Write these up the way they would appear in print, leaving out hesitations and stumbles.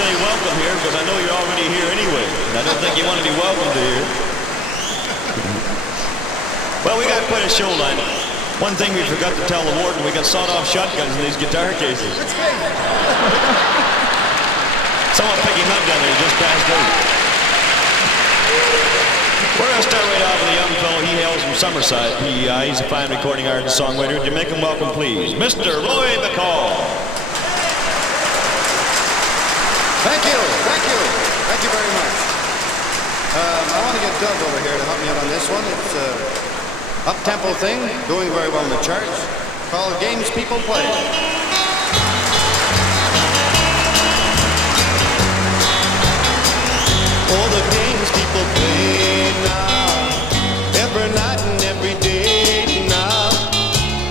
say welcome here because I know you're already here anyway. And I don't think you want to be welcomed here. Well, we got quite a show lined up. One thing we forgot to tell the warden, we got sawed-off shotguns in these guitar cases. Someone picking up down there just passed out. We're going to start right off with a young fellow. He hails from Summerside, PEI. He's a fine recording artist, songwriter. Would you make him welcome, please? Mr. Roy Maccaull. Thank you. Thank you very much. I want to get Doug over here to help me out on this one. It's an up-tempo thing, doing very well in the charts, called Games People Play. Oh, the games people play now, every night and every day now,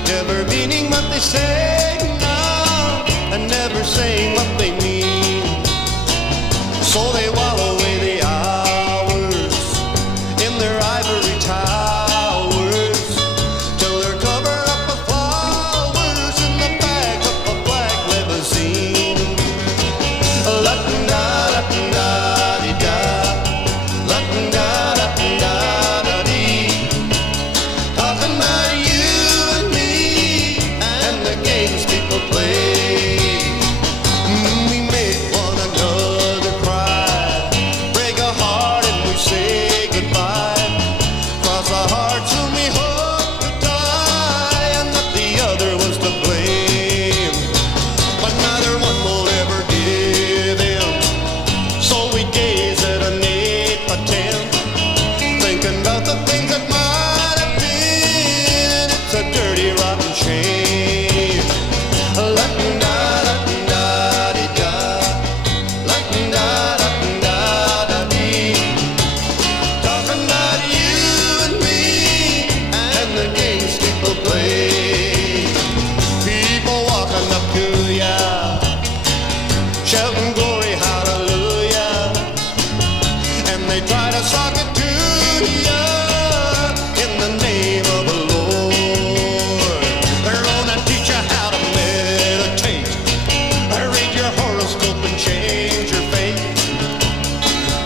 never meaning what they say now, and never saying what they mean. So they while away the hours in their ivory towers, till they're covered up with flowers in the back of a black limousine. Talking about you and me and the games people play. We make one another cry, break a heart and we say goodbye. Cross our hearts and we hope to die, and that the other was to blame. But neither one will ever give in, so we gaze at an 8 by 10, thinking about the things that might have been. It's a dirty, rotten shame. Talking about you and me and the games people play. People walking up to ya, shouting glory, hallelujah, and they try to sock it to ya in the name of the Lord. They're gonna teach you how to meditate, read your horoscope and change your fate.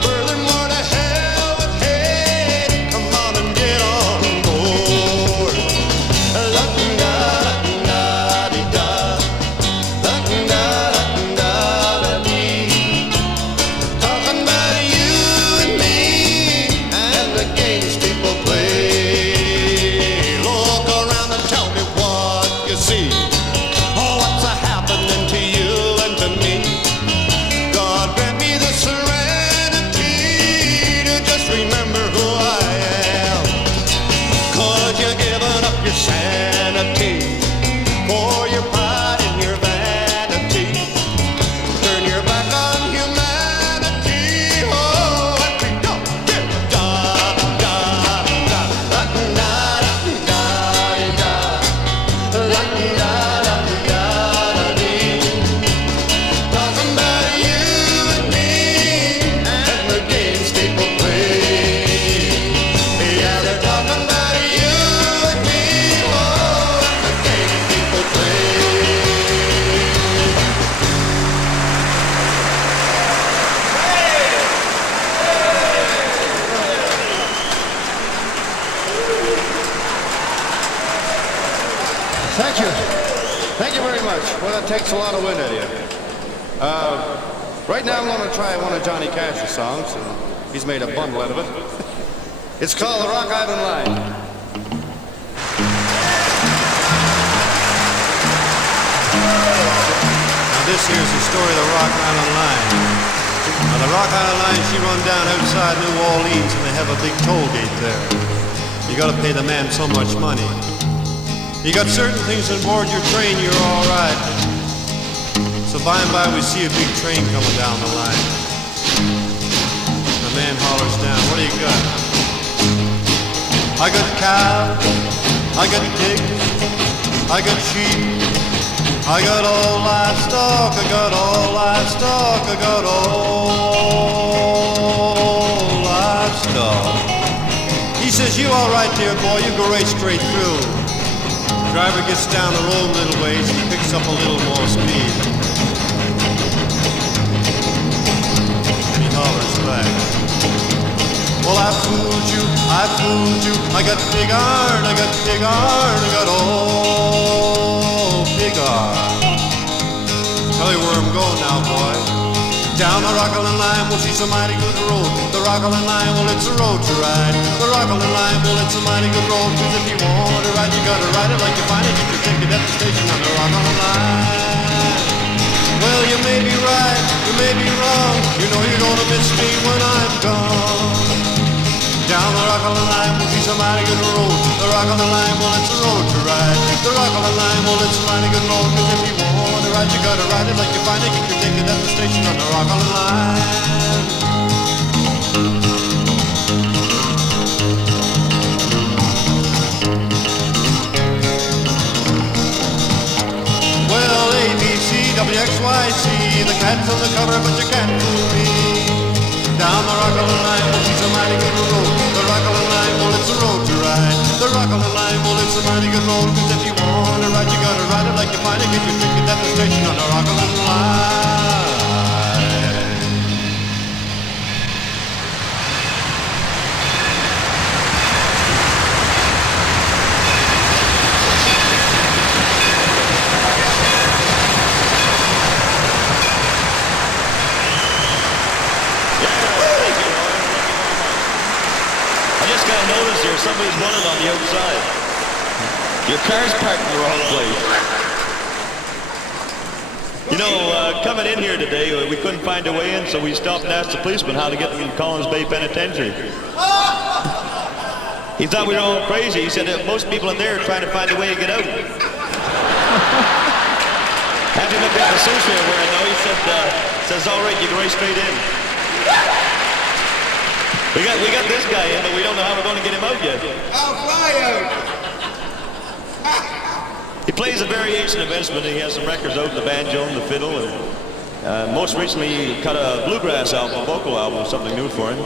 Furthermore, to hell with hate, come on and get on board. Talking about you and me and the games people play. Look around and tell me what you see. Oh, what's happening to you and to me? God grant me the serenity to just remember who I am. 'Cause you're giving up your sanity for your pride and your vanity. Turn your back on humanity. Oh, and we don't give da da da da da talking about you and me and the games people play. Yeah, they're talking about you and me, oh, and the games people play. Thank you. Thank you very much. Well, that takes a lot of wind out of you. Right now I'm going to try one of Johnny Cash's songs, and he's made a bundle out of it. It's called the Rock Island Line. Now this here's the story of the Rock Island Line. Now the Rock Island Line, she run down outside New Orleans, and they have a big toll gate there. You got to pay the man so much money. You got certain things on board your train, you're all right. So by and by we see a big train coming down the line. The man hollers down, what do you got? I got cows, I got pigs, I got sheep, I got all livestock, I got all livestock, I got all livestock. He says, you all right there, boy, you go right straight through. Driver gets down the road a little ways and he picks up a little more speed. Well, I fooled you, I fooled you. I got pig iron, I got pig iron, I got all pig iron. Tell you where I'm going now, boy. Down the Rockland line, well, she's a mighty good road. The Rockland line, well, it's a road to ride. The Rockland line, well, it's a mighty good road. Cause if you want to ride, you gotta ride it like you find it. Get your ticket at the station on the Rockland line. Well, you may be right, you may be wrong. You know you're gonna miss me when I'm gone. Down the Rockland line, well, she's a mighty good road. The Rockland line, well, it's a road to ride. The Rockland line, well, it's a mighty good road. Cause if you want to ride, you gotta ride it like you find it. Get your ticket at the station on the Rockland line. Well, A, B, C, W, X, Y, Z. The cat's on the cover, but you can't fool me. Down the Rockland line, well, she's a mighty good road. The Rockland line, well, it's a road to ride. The Rockland line, well, it's a mighty good road. Cause if you want to ride, you gotta ride it like you find it. Get your ticket at the station on the Rockland line. Notice here, somebody's running on the outside. Your car's parked in the wrong place. You know, coming in here today, we couldn't find a way in, so we stopped and asked the policeman how to get in Collins Bay Penitentiary. He thought we were all crazy. He said that most people in there are trying to find a way to get out. After he looked at the suit we're wearing, though, he says, all right, you can race straight in. We got this guy in, but we don't know how we're going to get him out yet. I'll fly out. He plays a variation of instrument. He has some records out, the banjo and the fiddle, and most recently he cut a bluegrass album, a vocal album, something new for him.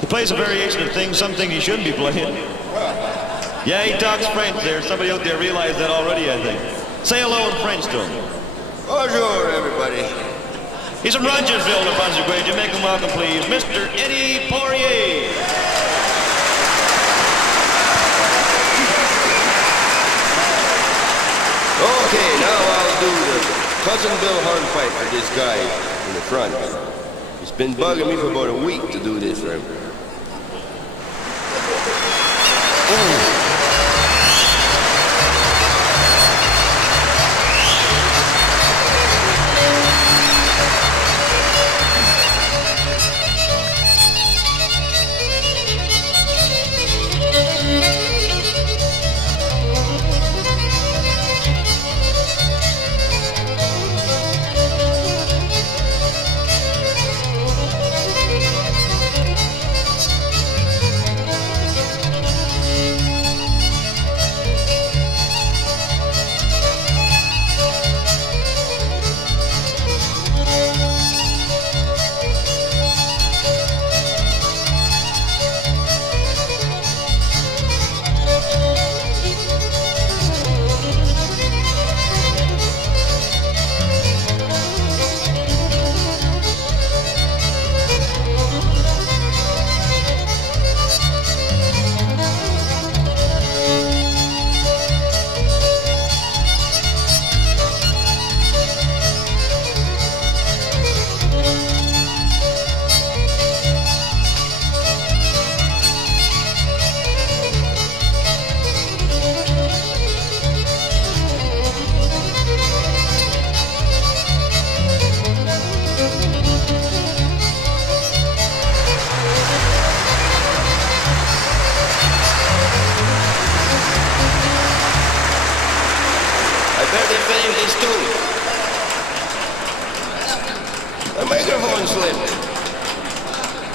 He plays a variation of things, some things he shouldn't be playing. Yeah, he talks French there. Somebody out there realized that already, I think. Say hello in French to him. Bonjour, everybody. He's from Rogersville, New Brunswick. You make him welcome, please, Mr. Eddie Poirier. Okay, now I'll do the Cousin Bill Hornpipe for this guy in the front. He's been bugging me for about a week to do this for him.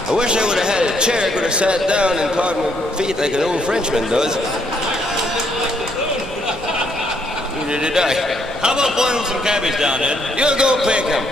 I wish I would have had a chair, could have sat down and caught my feet like an old Frenchman does. Neither did I. How about boiling some cabbage down, Ed? You go pick 'em.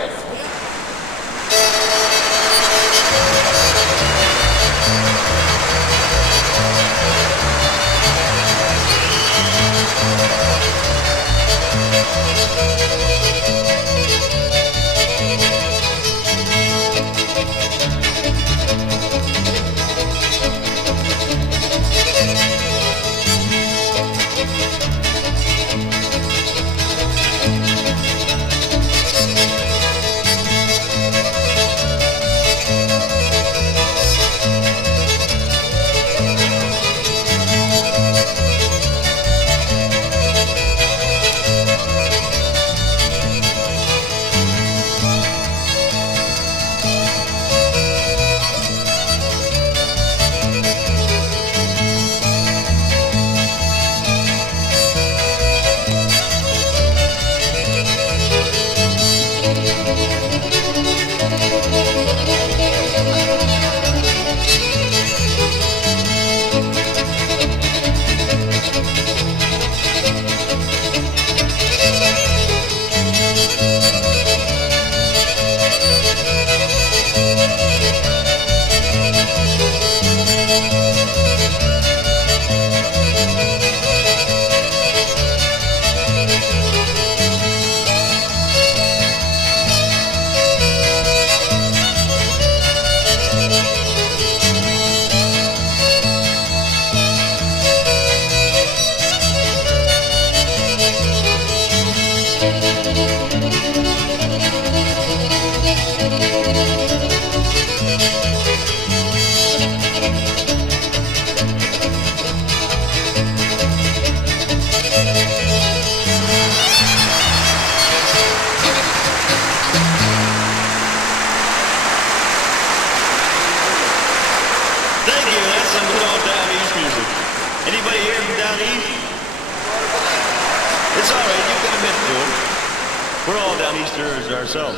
We're all down Easterners ourselves.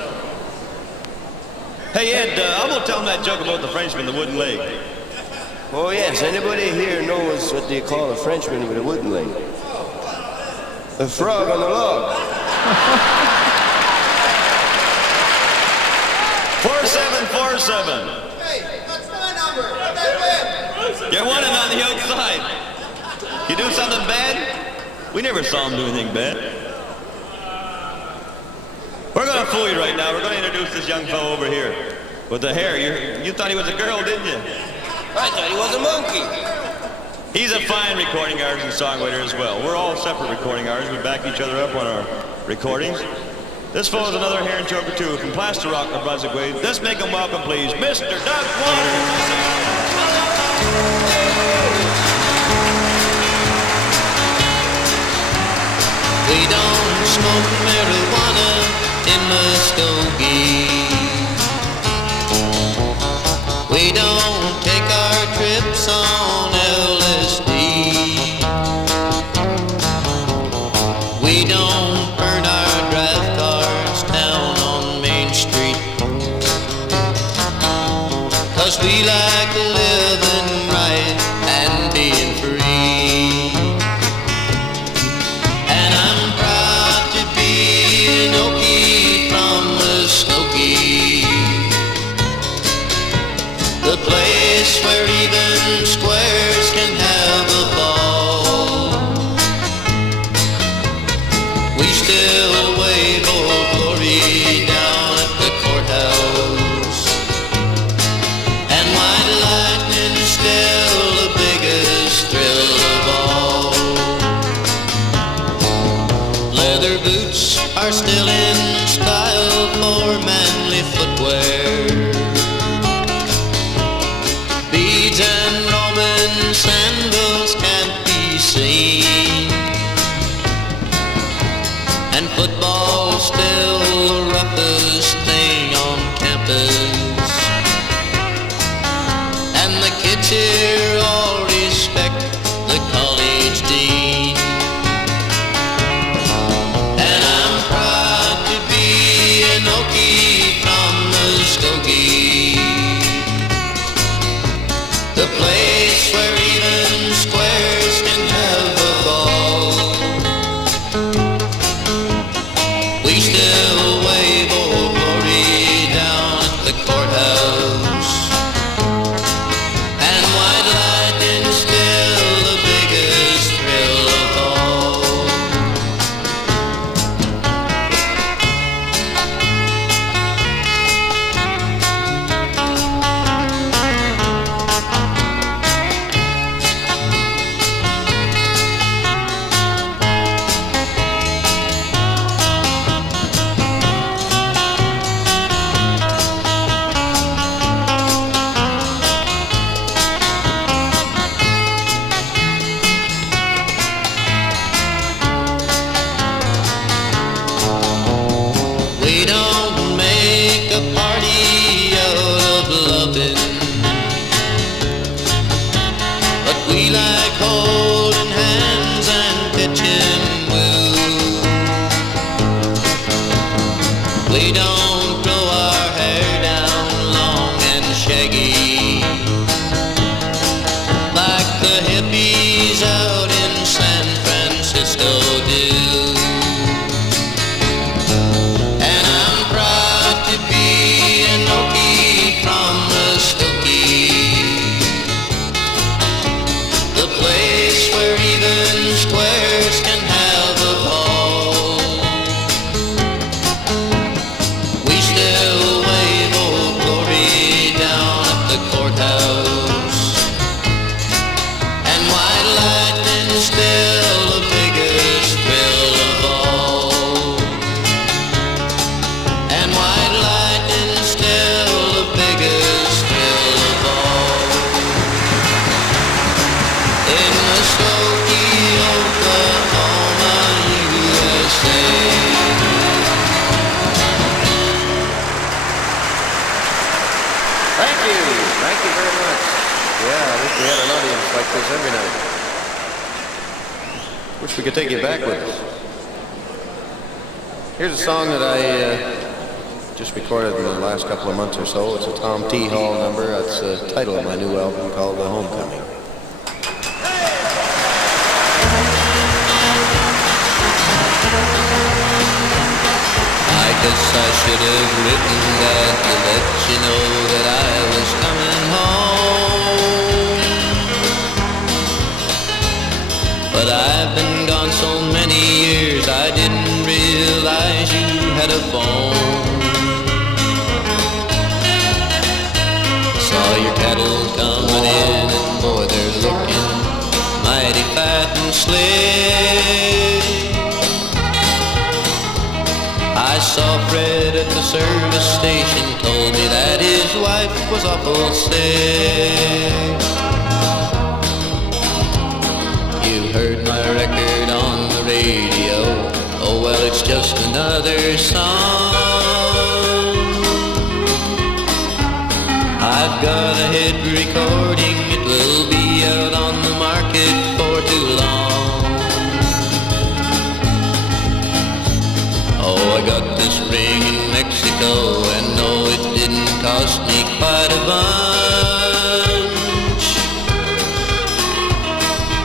Hey, Ed, I'm going to tell him that joke about the Frenchman, the wooden leg. Oh, yes. Anybody here knows what they call a Frenchman with a wooden leg? A frog on a log. 4747. Hey, that's my number. Put that in. You're winning on the outside. You do something bad? We never saw him do anything bad. We're going to fool you right now. We're going to introduce this young fellow over here. With the hair. You thought he was a girl, didn't you? I thought he was a monkey. He's a fine recording artist and songwriter as well. We're all separate recording artists. We back each other up on our recordings. This fellow's another hair and choker too from Plaster Rock, New Brunswick way. Let's make him welcome, please, Mr. Doug Waters. We don't smoke marijuana in Muskogee. We don't take our trips on LSD. We don't burn our drive cars down on Main Street. 'Cause we like living right and being free. And I'm proud to be an Okee from Muskogee, the place where even squares can have a ball. We still wave Old Glory down at the courthouse, and white lightning's still the biggest thrill of all. Leather boots are still in style for manly footwear. Beads and Roman sandals can't be seen, and football's still the roughest thing on campus. And the kids here all respect the college dean. And I'm proud to be an Okee from Muskogee, the place where even squares can have a ball. We still wave Old Glory down at the courthouse, and white lightning's still the biggest thrill of all. We don't make a party out of loving, but we like holding hands and pitching woo. We don't grow our hair down long and shaggy like the hippies out in San Francisco do. And I'm proud to be an Okee from Muskogee, the place where even squares can have a ball. We still wave Old Glory down at the courthouse, and white lightning's still the biggest thrill of all. And white lightning's still the biggest thrill of all. In Muskogee, Oklahoma, USA. Thank you. Thank you very much. Yeah, I wish we had an audience like this every night. Wish we could take you back with us. Here's a song that I just recorded in the last couple of months or so. It's a Tom T. Hall number. That's the title of my new album called The Homecoming. I guess I should have written that to let you know that I was coming home. But I've been gone so many years I didn't realize you had a phone. Saw your cattle coming in and boy they're looking mighty fat and slick. I saw Fred at the service station, told me that his wife was awful sick. You heard my record on the radio, oh well it's just another song. I've got a hit recording, it will be out on the market for too long. Oh, I got this ring in Mexico, and no, it didn't cost me quite a bunch.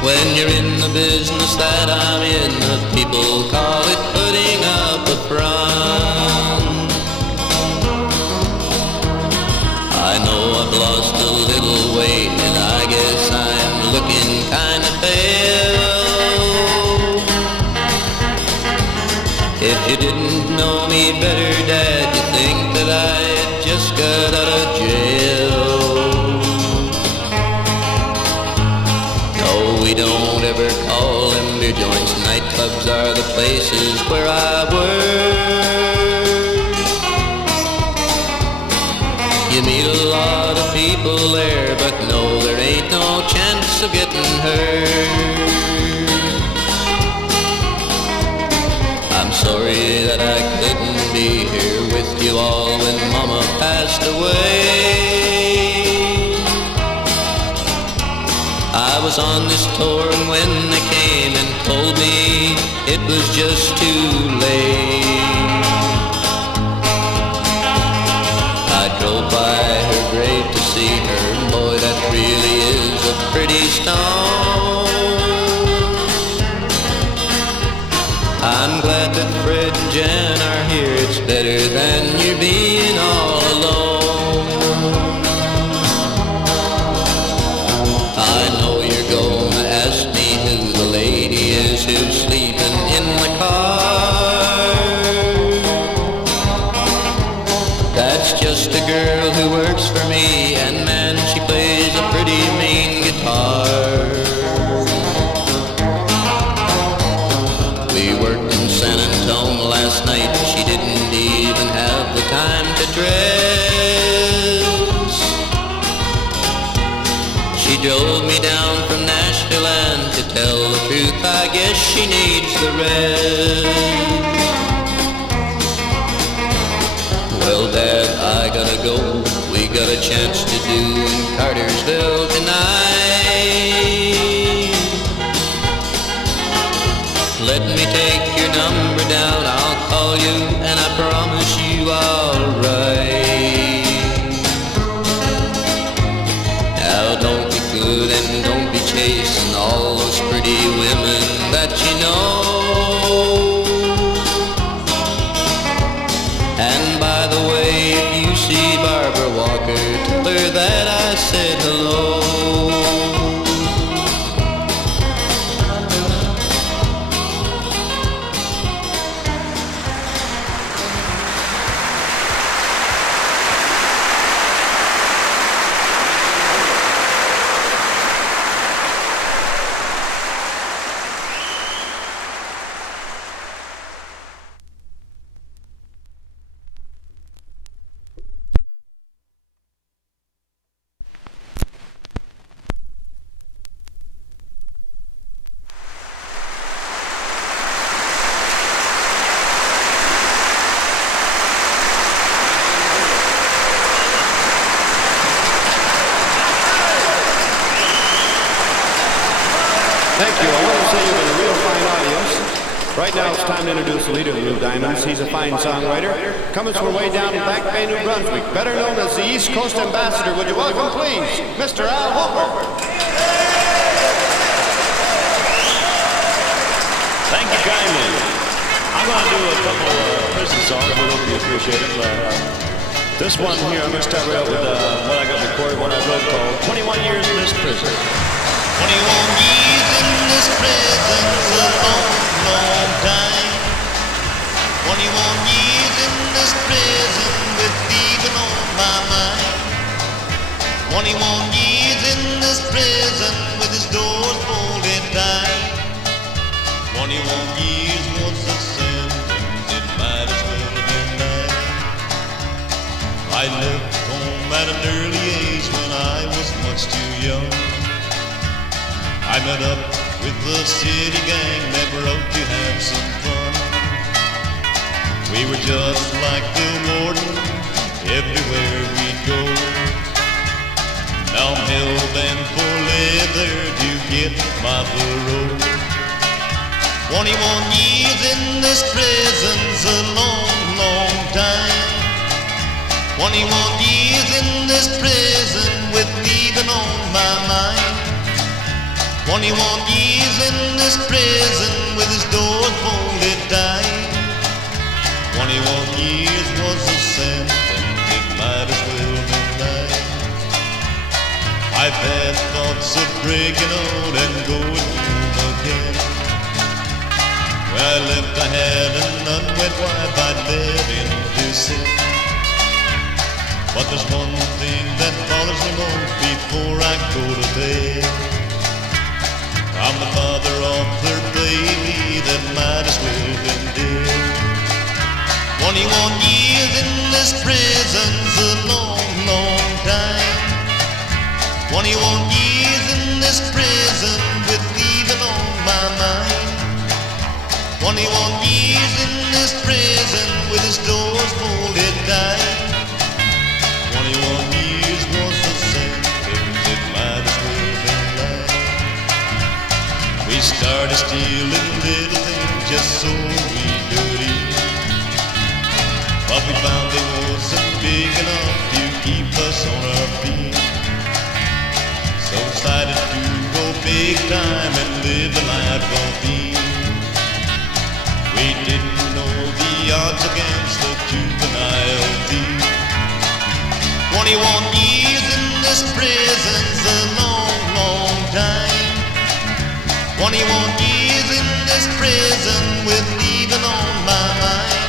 When you're in the business that I'm in, the people call it putting up a front. I know I've lost a little weight, and I guess I'm looking kind of pale. If you didn't know me better, Dad, you'd think that I had just got out of jail. No, we don't ever call them beer joints. Nightclubs are the places where I work. You meet a lot of people there, but no, there ain't no chance of getting hurt. I'm sorry that I couldn't be here with you all when Mama passed away. I was on this tour and when they came and told me it was just too late, I drove by her grave to see her. Boy, that really is a pretty stone. I'm glad that Fred and Jan are here. It's better than you being all alone. I know you're gonna ask me who the lady is who's sleeping in the car. That's just a girl who works for me, and man, she plays a pretty mean guitar. We worked in San Antonio last night. She didn't even have the time to dress. She drove me down from Nashville, and to tell the truth, I guess she needs the rest. Well, Dad, I gotta go. We got a chance to do in Cartersville tonight. Let me take your number down, I'll call you, and I promise you I'll write. Now don't be good and don't be chasing all those pretty women that you know. And by the way, if you see Barbara Walker, tell her that I said hello. Right now it's time to introduce the leader of the Blue Diamonds. He's a fine songwriter, coming from way down in Back Bay, New Brunswick, better known as the East Coast Ambassador. Would you welcome, please, Mr. Al Hooper? Thank you kindly. I'm going to do a couple of prison songs. I hope you appreciate it. This one here, I'm going to start right out with what I got recorded, one I wrote called 21 Years in This Prison. 21 years in this prison's a long, long time. 21 years in this prison with even on my mind. 21 years in this prison with his doors folded tight. 21 years was a sentence, it might as well have been night. I left home at an early age when I was much too young. I met up with the city gang, never out to have some fun. We were just like the warden, everywhere we'd go. Now I'm hell-bent for leather to get my parole. 21 years in this prison's a long, long time. 21 years in this prison with leaving on my mind. 21 years in this prison with his doors folded tight. 21 years was a sentence, it might as well have been night. I've had thoughts of breaking out and going home again. When I left I had an unwed wife I'd led into sin. But there's one thing that bothers me most before I go to bed. I'm the father of their baby that might as well have been dead. 21 years in this prison's a long, long time. 21 years in this prison with leaving on my mind. 21 years in this prison with his doors folded tight. 21 years was a sentence, it might as well have been life. We started stealing little things just so we could eat. But we found it wasn't big enough to keep us on our feet. So decided to go big time and live the life of ease. We didn't know the odds against the juvenile thief. 21 years in this prison's a long, long time. 21 years in this prison with leaving on my mind.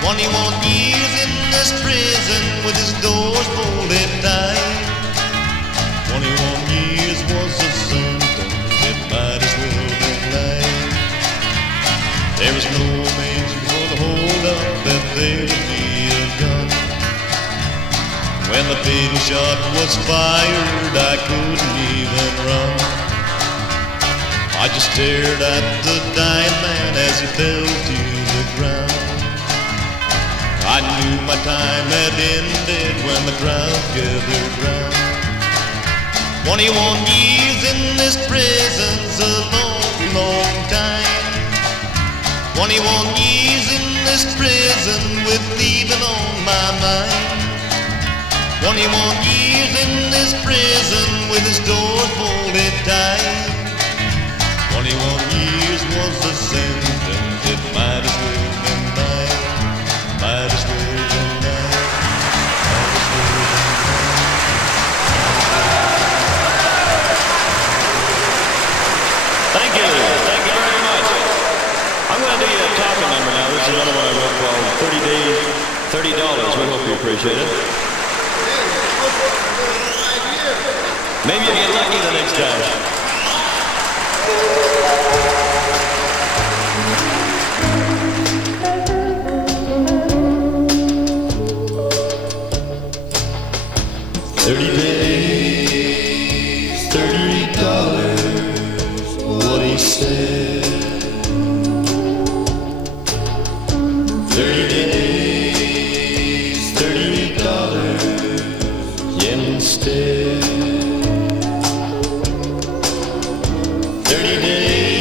21 years in this prison with his doors folded tight. 21 years was a sentence, it might as well have been life. There was no mention for the hold-up that there would be a gun. When the fatal shot was fired, I couldn't even run. I just stared at the dying man as he fell to the ground. I knew my time had ended when the crowd gathered round. 21 years in this prison's a long, long time. 21 years in this prison with leaving on my mind. 21 years in this prison with his doors folded tight. 21 years was the sentence, it might as well have been night. Might as well have been night. Might as well have been night. Thank you very much. I'm going to do you a talking number now. This is another one I wrote called 30 Days, $30. We hope you appreciate it. Maybe you'll get lucky the next time. $30, what he said. 30 days, $30 instead. 30 days.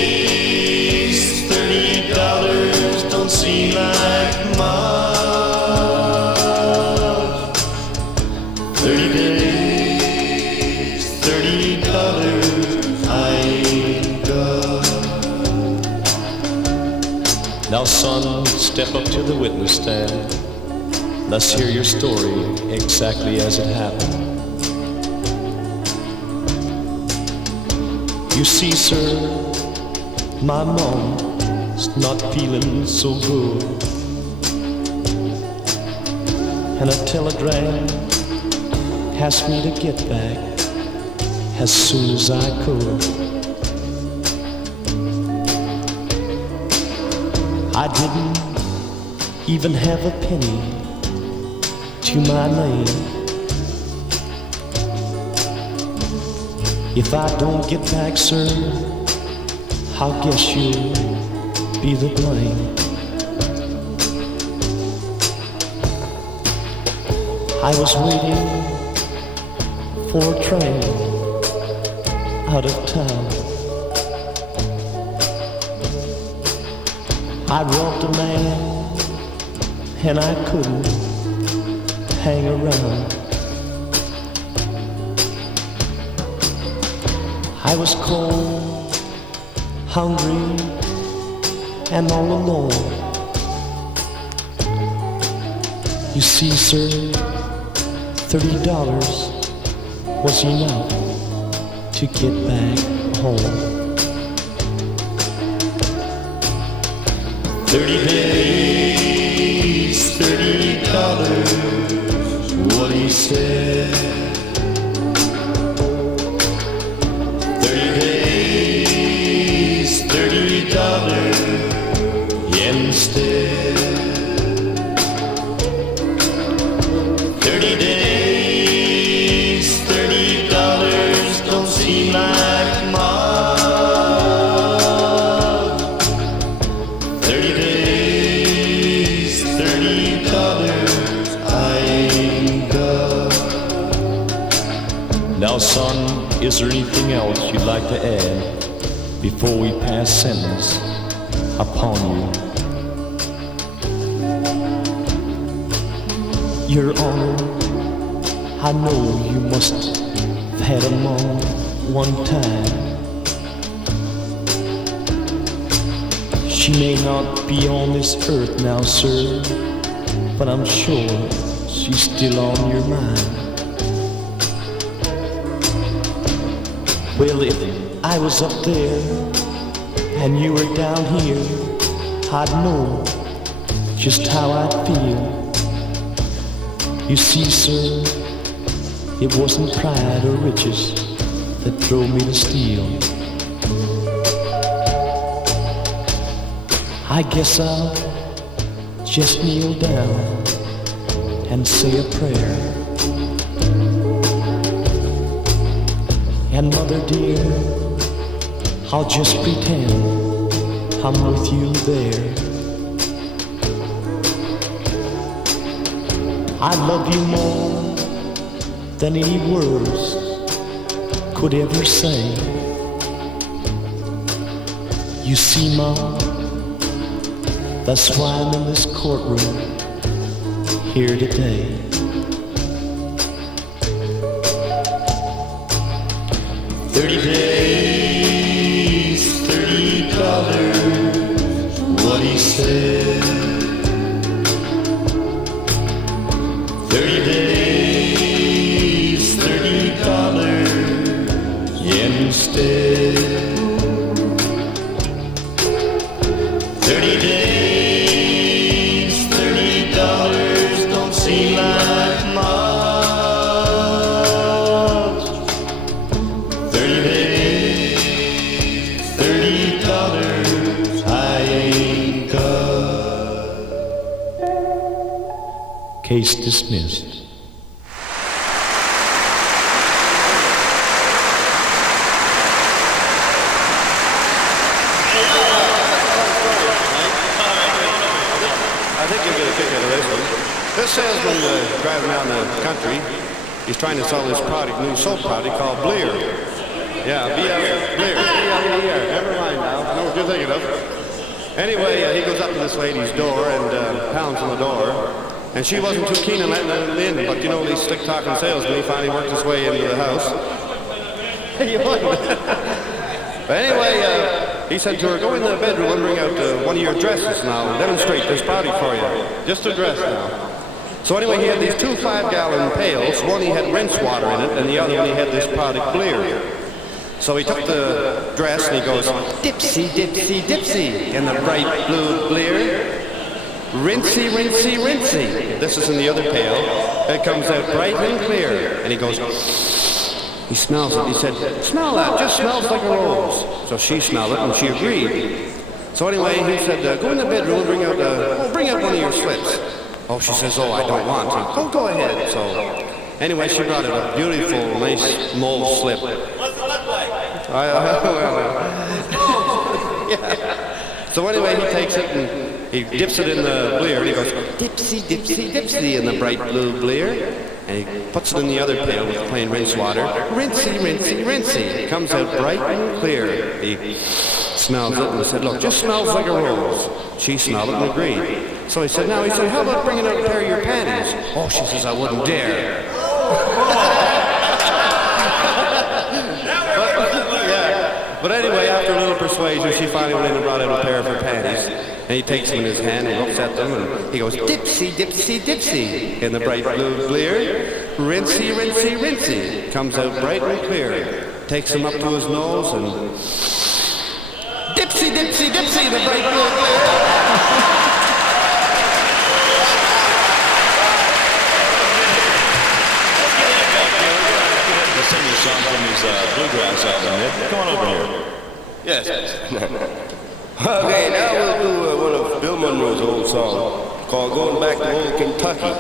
Now son, step up to the witness stand. Let's hear your story exactly as it happened. You see, sir, my mom's not feeling so good, and a telegram asked me to get back as soon as I could. I didn't even have a penny to my name. If I don't get back, sir, I guess you'll be the blame. I was waiting for a train out of town. I robbed a man and I couldn't hang around. I was cold, hungry, and all alone. You see, sir, $30 was enough to get back home. 30 days, $30, what he said. 30 days, $30 instead. 30 days, $30 don't seem like much. 30 days, $30 I ain't got. Now son, is there anything else you'd like to add before we pass sentence upon you? Your Honor, I know you must have had a moan one time. She may not be on this earth now, sir, but I'm sure she's still on your mind. Well, if I was up there and you were down here, I'd know just how I'd feel. You see, sir, it wasn't pride or riches that drove me to steal. I guess I'll just kneel down and say a prayer. And mother dear, I'll just pretend I'm with you there. I love you more than any words could ever say. You see, Mom, that's why I'm in this courtroom here today. 30 days, $30, what he said. 30 days, $30 instead. 30 days, $30 don't seem like much. 30 days, $30 I ain't got. Case dismissed. This salesman driving around the country, he's trying to sell this product, new soap product called Bleer. Yeah, Bleer. Never mind now. I know what you're thinking of. Anyway, he goes up to this lady's door and pounds on the door. And she wasn't too keen on letting him in, but you know, these slick-talking salesmen, he finally worked his way into the house. He wasn't. But anyway, he said to her, go in the bedroom and bring out one of your dresses now and demonstrate this party for you. Just a dress now. So anyway, he had these 2 5-gallon pails. One he had rinse water in it, and the other one he had this product Bleer. So he took the dress and he goes, dipsy, dipsy, dipsy, in the bright blue Bleer. Rinsey, rinsey, rinsey. This is in the other pail. It comes out bright and clear. And he goes, he smells it. He said, smell that, just smells like a rose. So she smelled it and she agreed. So anyway, he said, go in the bedroom and bring out one of your slips. Oh, she says, oh, I don't want to. Go ahead. So anyway, she brought out a beautiful, nice mauve slip. What's the lip like? Yeah. So anyway, he takes it and he dips it in the Bleer. He goes, dipsy, dipsy, dipsy, in the bright blue Bleer. And he puts it in the other pail with plain rinse water. Rinsey, rinsey, rinsey. It comes out bright and clear. He smells it and said, look, just smells like a rose. She smelled it and agreed. So he said, how about bringing out a pair of your panties? Oh, she says, I wouldn't dare. But anyway, after a little persuasion, she finally went in and brought out a pair of her panties. And he takes them in his hand and looks at them and he goes, dipsy, dipsy, dipsy, in the bright blue Bleer. Rinsey, rinsey, rinsey. Comes out bright and clear. Takes him up to his nose and dipsy, dipsy, dipsy, in the bright blue Bleer. Sing your song from his bluegrass album, Ned. Come on over here. Yes. Okay, now we'll do one of Bill Monroe's old songs called Going Back to Old Kentucky.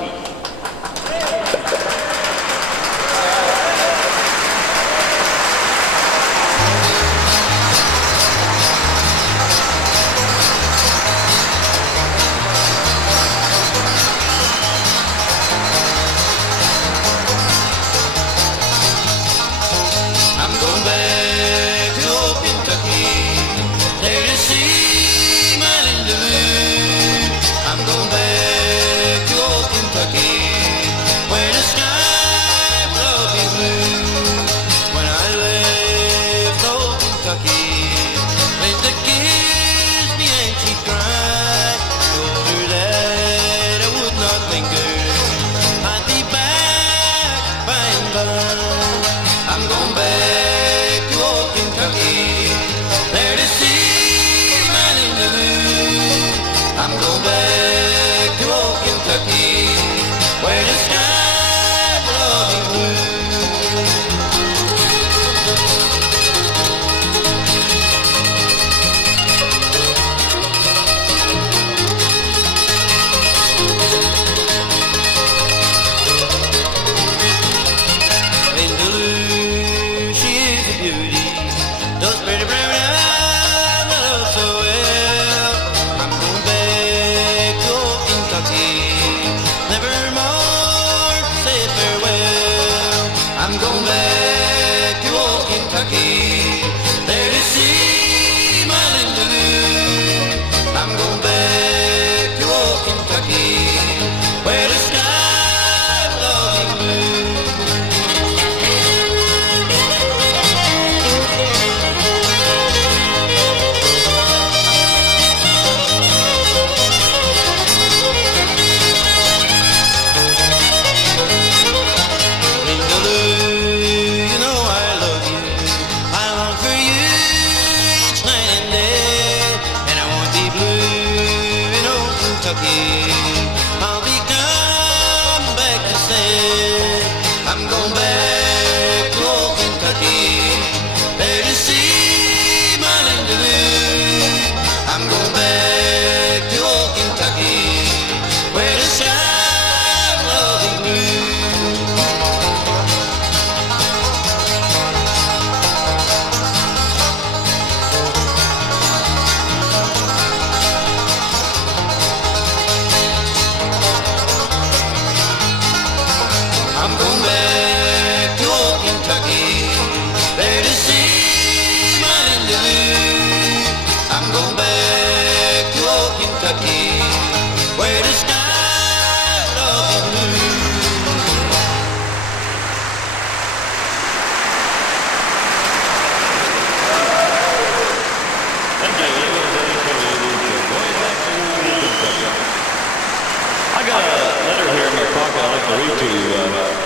read to you.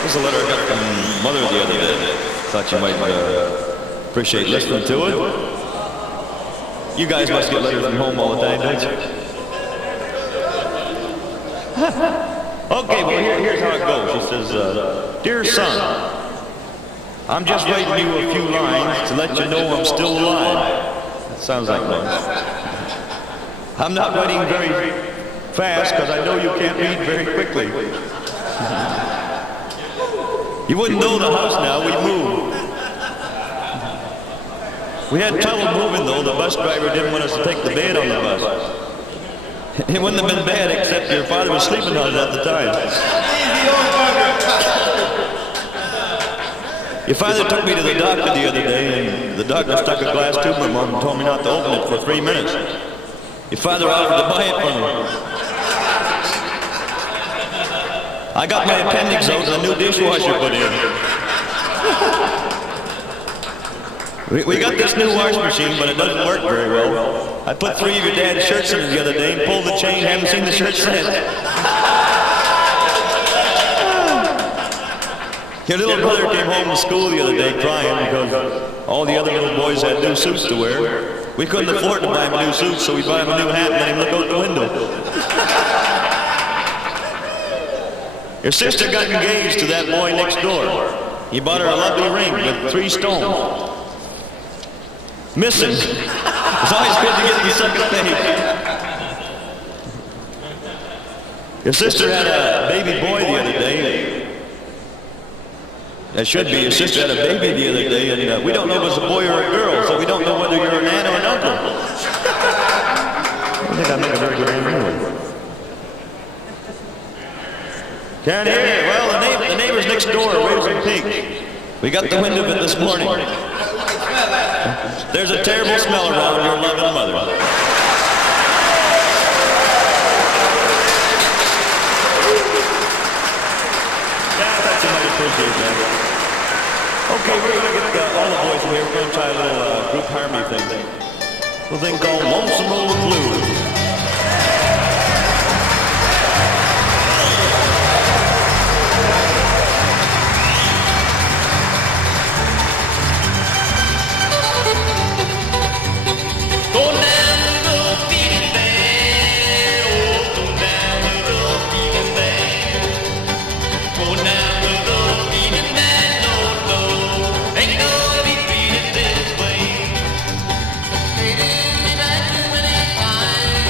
This is a letter I got from Mother the other day. Thought you might appreciate listening to it. You guys must get letters from home all the time, don't you? Okay, well, here's how it goes. She says, Dear son, I'm just writing you a few lines to let you know I'm still alive. That sounds like one. I'm not writing very fast because I know you can't read very quickly. You wouldn't know the house now. We moved. We had trouble moving, though. The bus driver didn't want us to take the bed on the bus. It wouldn't have been bad, except your father was sleeping on it at the time. Your father took me to the doctor the other day, and the doctor stuck a glass tube in my mouth and told me not to open it for 3 minutes. Your father offered to buy it for me. I got my appendix out and a new dishwasher put in. We got this new wash machine, but it doesn't work very well. I put 3 of your dad's shirts in it the other day and pulled the chain, haven't seen the shirt since. Your little brother came home from school the other day crying because all the other little boys had new suits to wear. We couldn't afford to buy him a new suit, so we bought him a new hat and let him look out the window. Your sister got engaged to that boy next door. He bought her a lovely ring with 3 stones. Missing. It's always good to get the second page. Your sister had a baby boy the other day. That should be. Your sister had a baby the other day, and we don't know if it's a boy or a girl, so we don't know whether you're an aunt or an uncle. I think I make a very good name anyway. Can't hear you. Well, the neighbors next door are raising pigs. We got the wind of it this morning. There's a terrible smell around your loving mother. That's might appreciate that. Okay, we're going to get all the boys in here. We're going to try a little group harmony thing. A thing called Lonesome Blues. When I find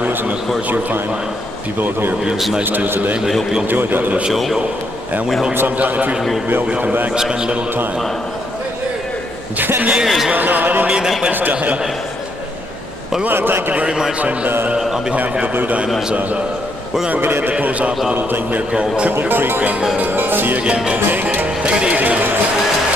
to us, and of course you're fine people up here being so nice to us today. We hope you enjoyed that little show, and we hope sometime in the future we'll be able to come back and spend a little time. 10 years? Well, no, I didn't need that much time. Well, we want to thank you very much, and on behalf of the Blue Diamonds, we're going to get to close off a little thing here called Cripple Creek, and see you again. Okay? Take it easy now.